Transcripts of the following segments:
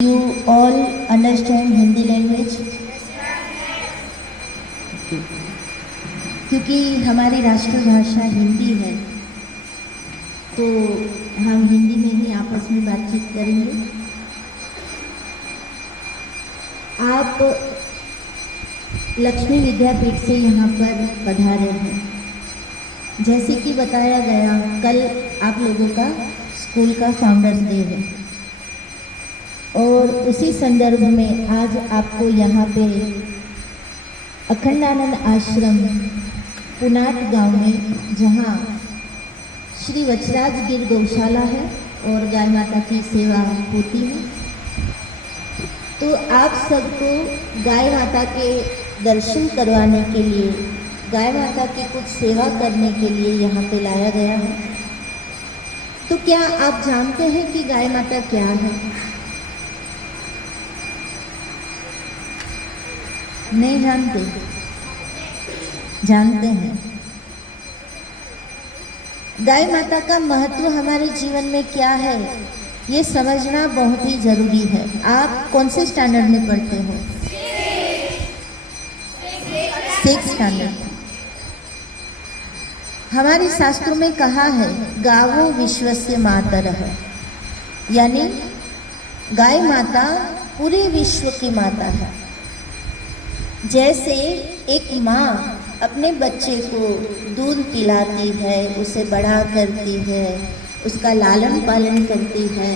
You all understand Hindi language? क्योंकि हमारी राष्ट्रभाषा हिंदी है, तो हम हिंदी में ही आपस में बातचीत करेंगे। आप लक्ष्मी विद्यापीठ से यहाँ पर पधारे हैं। जैसे कि बताया गया, कल आप लोगों का स्कूल का फाउंडर्स डे है और उसी संदर्भ में आज आपको यहाँ पे अखंडानंद आश्रम पुनाट गांव में, जहाँ श्री वचराज गिर गौशाला है और गाय माता की सेवा होती है, तो आप सबको गाय माता के दर्शन करवाने के लिए, गाय माता की कुछ सेवा करने के लिए यहाँ पे लाया गया है। तो क्या आप जानते हैं कि गाय माता क्या है? नहीं जानते? जानते हैं। गाय माता का महत्व हमारे जीवन में क्या है, ये समझना बहुत ही जरूरी है। आप कौन से स्टैंडर्ड में पढ़ते हो? 6th standard. हमारे शास्त्रों में कहा है, गावो विश्वस्य मातरः, यानी गाय माता पूरे विश्व की माता है। जैसे एक माँ अपने बच्चे को दूध पिलाती है, उसे बड़ा करती है, उसका लालन पालन करती है,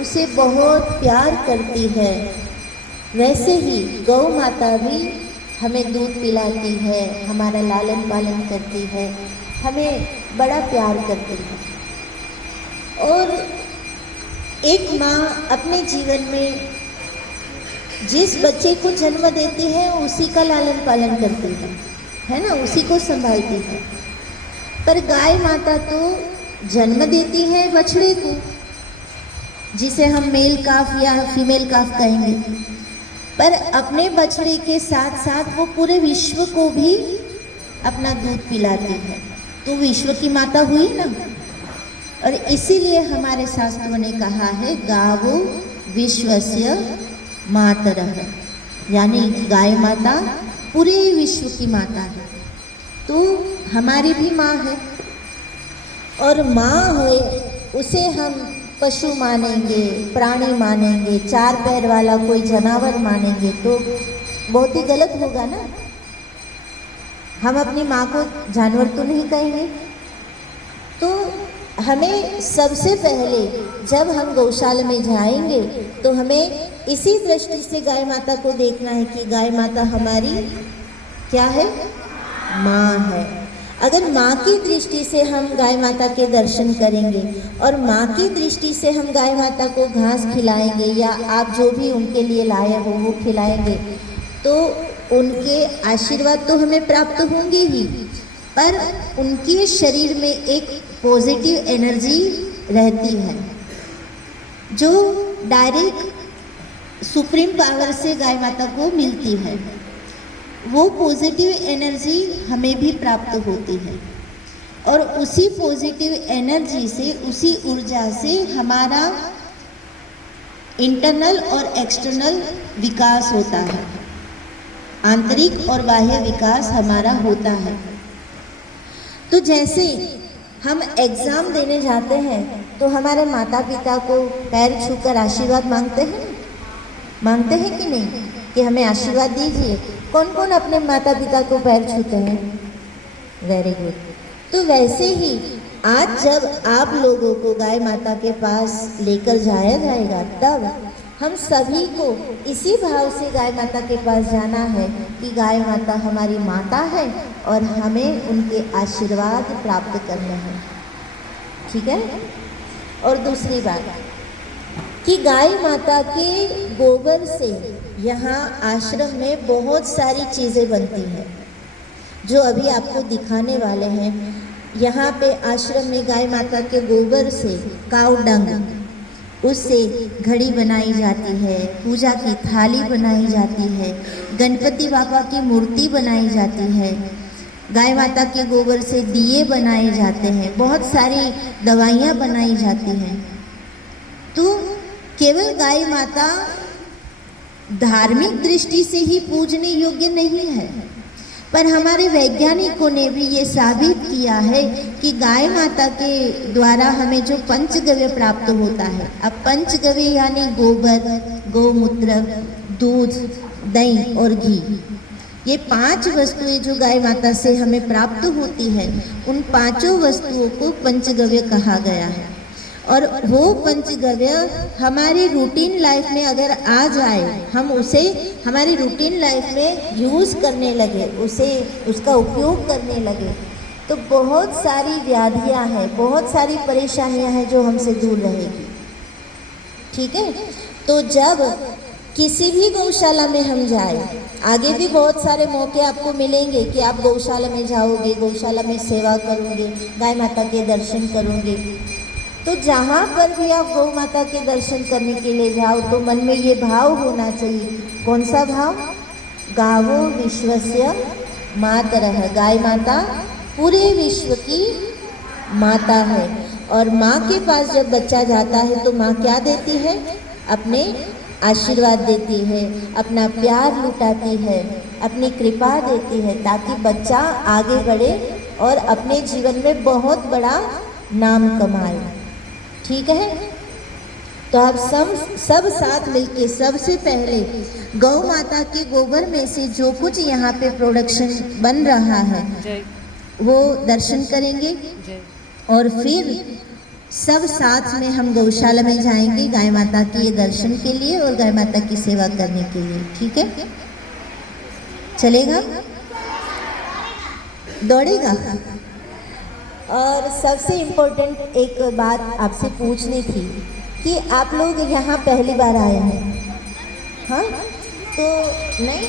उसे बहुत प्यार करती है, वैसे ही गौ माता भी हमें दूध पिलाती है, हमारा लालन पालन करती है, हमें बड़ा प्यार करती है। और एक माँ अपने जीवन में जिस बच्चे को जन्म देती है उसी का लालन पालन करती है ना, उसी को संभालती है। पर गाय माता तो जन्म देती है बछड़े को, जिसे हम मेल काफ या फीमेल काफ कहेंगे, पर अपने बछड़े के साथ साथ वो पूरे विश्व को भी अपना दूध पिलाती है, तो विश्व की माता हुई ना। और इसीलिए हमारे शास्त्रों ने कहा है, गावो विश्वस्य मातरः, यानी गाय माता पूरे विश्व की माता है। तो हमारी भी माँ है, और माँ होए उसे हम पशु मानेंगे, प्राणी मानेंगे, 4 पैर वाला कोई जानवर मानेंगे तो बहुत ही गलत होगा ना। हम अपनी माँ को जानवर तो नहीं कहेंगे। तो हमें सबसे पहले जब हम गौशाला में जाएंगे तो हमें इसी दृष्टि से गाय माता को देखना है कि गाय माता हमारी क्या है? माँ है। अगर माँ की दृष्टि से हम गाय माता के दर्शन करेंगे और माँ की दृष्टि से हम गाय माता को घास खिलाएंगे या आप जो भी उनके लिए लाए हो वो खिलाएंगे, तो उनके आशीर्वाद तो हमें प्राप्त होंगे ही, पर उनके शरीर में एक पॉजिटिव एनर्जी रहती है जो डायरेक्ट सुप्रीम पावर से गाय माता को मिलती है। वो पॉजिटिव एनर्जी हमें भी प्राप्त होती है और उसी पॉजिटिव एनर्जी से, उसी ऊर्जा से हमारा इंटरनल और एक्सटर्नल विकास होता है, आंतरिक और बाह्य विकास हमारा होता है। तो जैसे हम एग्ज़ाम देने जाते हैं तो हमारे माता पिता को पैर छूकर आशीर्वाद मांगते हैं कि नहीं, कि हमें आशीर्वाद दीजिए। कौन कौन अपने माता पिता को पैर छूते हैं? Very good. तो वैसे ही आज जब आप लोगों को गाय माता के पास लेकर जाया जाएगा, तब हम सभी को इसी भाव से गाय माता के पास जाना है कि गाय माता हमारी माता है और हमें उनके आशीर्वाद प्राप्त करने हैं। ठीक है? और दूसरी बात कि गाय माता के गोबर से यहाँ आश्रम में बहुत सारी चीज़ें बनती हैं, जो अभी आपको दिखाने वाले हैं। यहाँ पे आश्रम में गाय माता के गोबर से, काऊ डंग, उससे घड़ी बनाई जाती है, पूजा की थाली बनाई जाती है, गणपति बाबा की मूर्ति बनाई जाती है, गाय माता के गोबर से दिए बनाए जाते हैं, बहुत सारी दवाइयाँ बनाई जाती हैं। तो केवल गाय माता धार्मिक दृष्टि से ही पूजने योग्य नहीं है, पर हमारे वैज्ञानिकों ने भी ये साबित किया है कि गाय माता के द्वारा हमें जो पंचगव्य प्राप्त होता है। अब पंचगव्य यानी गोबर, गौमूत्र, दूध, दही और घी, ये 5 वस्तुएं जो गाय माता से हमें प्राप्त होती है, उन 5 वस्तुओं को पंचगव्य कहा गया है। और वो पंचगव्य हमारी रूटीन लाइफ में अगर आ जाए, हम उसे हमारी रूटीन लाइफ में यूज़ करने लगे, उसका उपयोग करने लगे, तो बहुत सारी व्याधियां हैं, बहुत सारी परेशानियां हैं जो हमसे दूर रहेगी। ठीक है, तो जब किसी भी गौशाला में हम जाए, आगे भी बहुत सारे मौके आपको मिलेंगे कि आप गौशाला में जाओगे, गौशाला में सेवा करोगे, गाय माता के दर्शन करोगे। तो जहाँ पर भी आप गौ माता के दर्शन करने के लिए जाओ तो मन में ये भाव होना चाहिए। कौन सा भाव? गावो विश्वस्य मातरः, गाय माता पूरे विश्व की माता है। और माँ के पास जब बच्चा जाता है तो माँ क्या देती है? अपने आशीर्वाद देती है, अपना प्यार लुटाती है, अपनी कृपा देती है, ताकि बच्चा आगे बढ़े और अपने जीवन में बहुत बड़ा नाम कमाए। ठीक है, तो आप सब साथ मिलके सबसे पहले गौ माता के गोबर में से जो कुछ यहाँ पे प्रोडक्शन बन रहा है वो दर्शन करेंगे, और फिर सब साथ में हम गौशाला में जाएंगे गाय माता के ये दर्शन के लिए और गाय माता की सेवा करने के लिए। ठीक है, चलेगा? दौड़ेगा? और सबसे इम्पोर्टेंट एक बात आपसे पूछनी थी कि आप लोग यहाँ पहली बार आए हैं? हाँ, तो नहीं,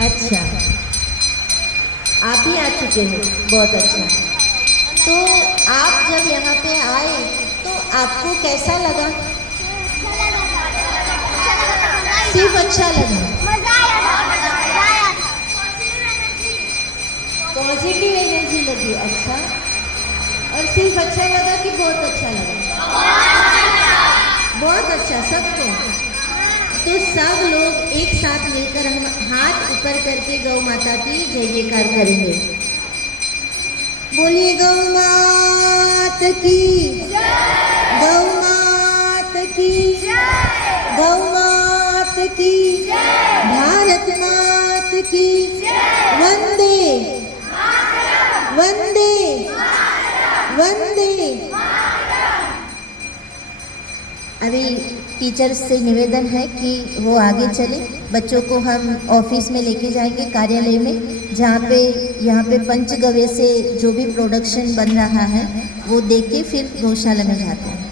अच्छा, आप ही आ चुके हो, बहुत अच्छा। तो आप जब यहाँ पे आए तो आपको कैसा लगा? सिर्फ अच्छा लगा? पॉजिटिव एनर्जी लगी? अच्छा, और सिर्फ अच्छा लगा कि बहुत अच्छा लगा? बहुत अच्छा सबको। तो सब लोग एक साथ मिलकर हम हाथ ऊपर करके गौ माता की जय जयकार करेंगे। बोलिए गौ मात की, गौ मात की, गौ मात की, भारत मात की, वंदे वंदे वंदे। अभी टीचर्स से निवेदन है कि वो आगे चले, बच्चों को हम ऑफिस में लेके जाएंगे, कार्यालय में, जहाँ पे यहाँ पे पंचगव्य से जो भी प्रोडक्शन बन रहा है वो देख के फिर गौशाला में जाते हैं।